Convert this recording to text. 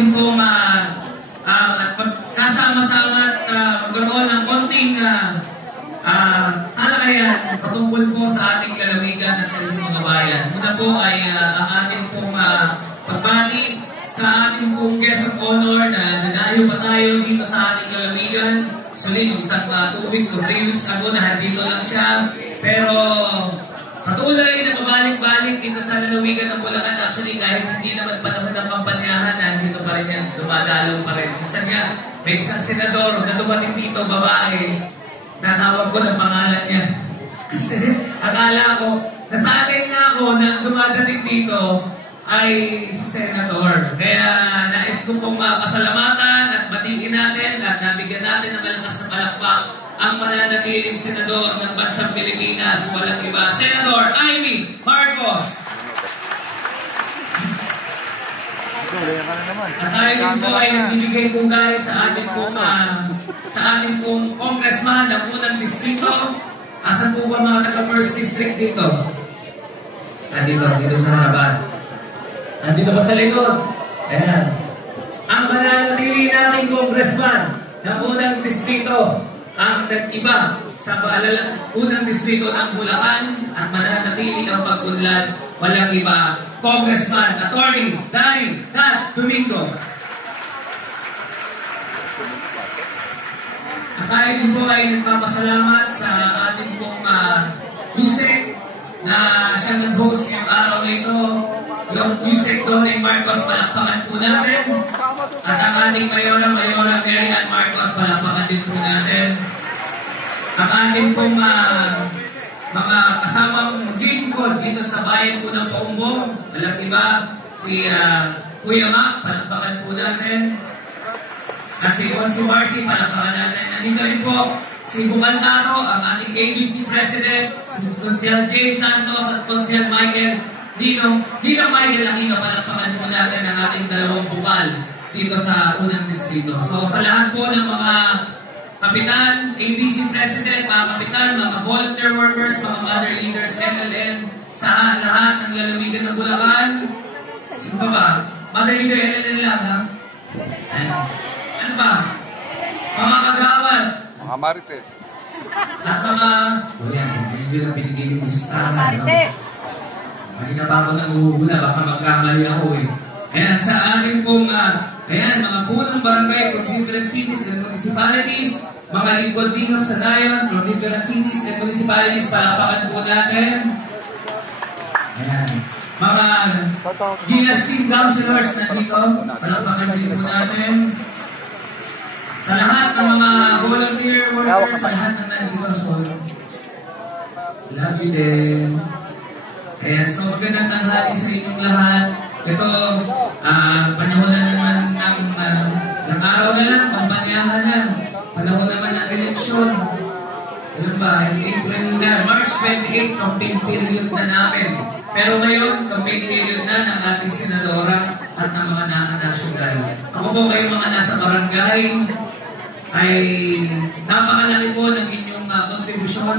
atin pong kasama-sama at magkaroon ng konting talakayan patungkol po sa ating kalamigan at sa inyong mga bayan. Muna po ay ang ating pong pagbati sa ating pong guest of honor na nanayo pa tayo dito sa ating kalamigan. Actually, nung isang 2 weeks o 3 weeks ago na dito lang siya. Pero patuloy na mabalik-balik dito sa lalawigan ng Bulacan. Actually, kahit hindi naman panahon ng kampanyahan, nandito pa rin yan, dumadalaw pa rin. Minsan nga, may isang senador na dumating dito, babae, natawag ko ng pangalan niya. Kasi akala ko, nasanay na ako na dumadating dito ay si Senator. Kaya nais ko pong pasalamatan at batiin natin at nabigyan natin ng malakas na palakpak ang mananatiling senador ng bansang Pilipinas, walang iba, Senator Amy Marcos. At tayo din po ay nagbibigay po guys sa ating pong congressman ng unang distrito. Asan po ba mga taga-first district dito? Dito sa harapan. Andito pa sa likod. Ayan. Ang mananatili nating congressman ng unang distrito, ang nag-iba sa unang distrito ng Bulacan at mananatili ang pag-unlad, walang iba, Congressman, Attorney Danny Dan Domingo. At tayo din po ay nagpapasalamat sa ating pong Yusek na siya nag-host ngayong araw na ito. Yung Yusek Donnie Marcos, palakpakan po natin. At ang ating Mayora Mary Ann Marcos, palakpakan din po natin. Ang ating pong mga kasamang maglilingkod dito sa bayan po ng Paumbong, walang iba, si Kuya Ma, palakpakan po natin. At si Marcy, palakpakan natin. Nandito rin po si Bumaltaro, ang ating ABC President, si Consiel James Santos at Consiel Michael Dino Michael Aquino, palakpakan po natin ang ating dalawang bukal dito sa unang distrito. So sa lahat po ng mga kapitan, ADC President, mga kapitan, mga volunteer workers, mga mother leaders, LLN, sa lahat ng lalawigan ng Bulacan. Sino ba ba? Mother leader, LLN lang, ha? Ano ba? Mga kagawad. Mga marites. At mga... hindi lang binigay yung listahan. Marites. Kanina pa ako nag-uuhula, baka magkamali ako eh. Ayan, sa ating pong... Ayan, mga punong barangay from different cities and municipalities, mga lingkod-lingkod sa Dayan from different cities and municipalities, palakpakan po natin. Ayan. Mga Gilas Team Councilors nandito, palakpakan din po natin. Sa lahat ng mga volunteer workers, sa lahat ng nandito, so, love you din. Ayan, so magandang tanghali sa inyong lahat. Ito, panahon na naman ng araw na lang, kampanyahan na. Panahon naman ng eleksyon. Ano ba, hindi April na, March 28, campaign period na namin. Pero ngayon, campaign period na ng ating senadora at ng mga national. Ako po kayo mga nasa barangay, ay napakalaki po ng inyong kontribusyon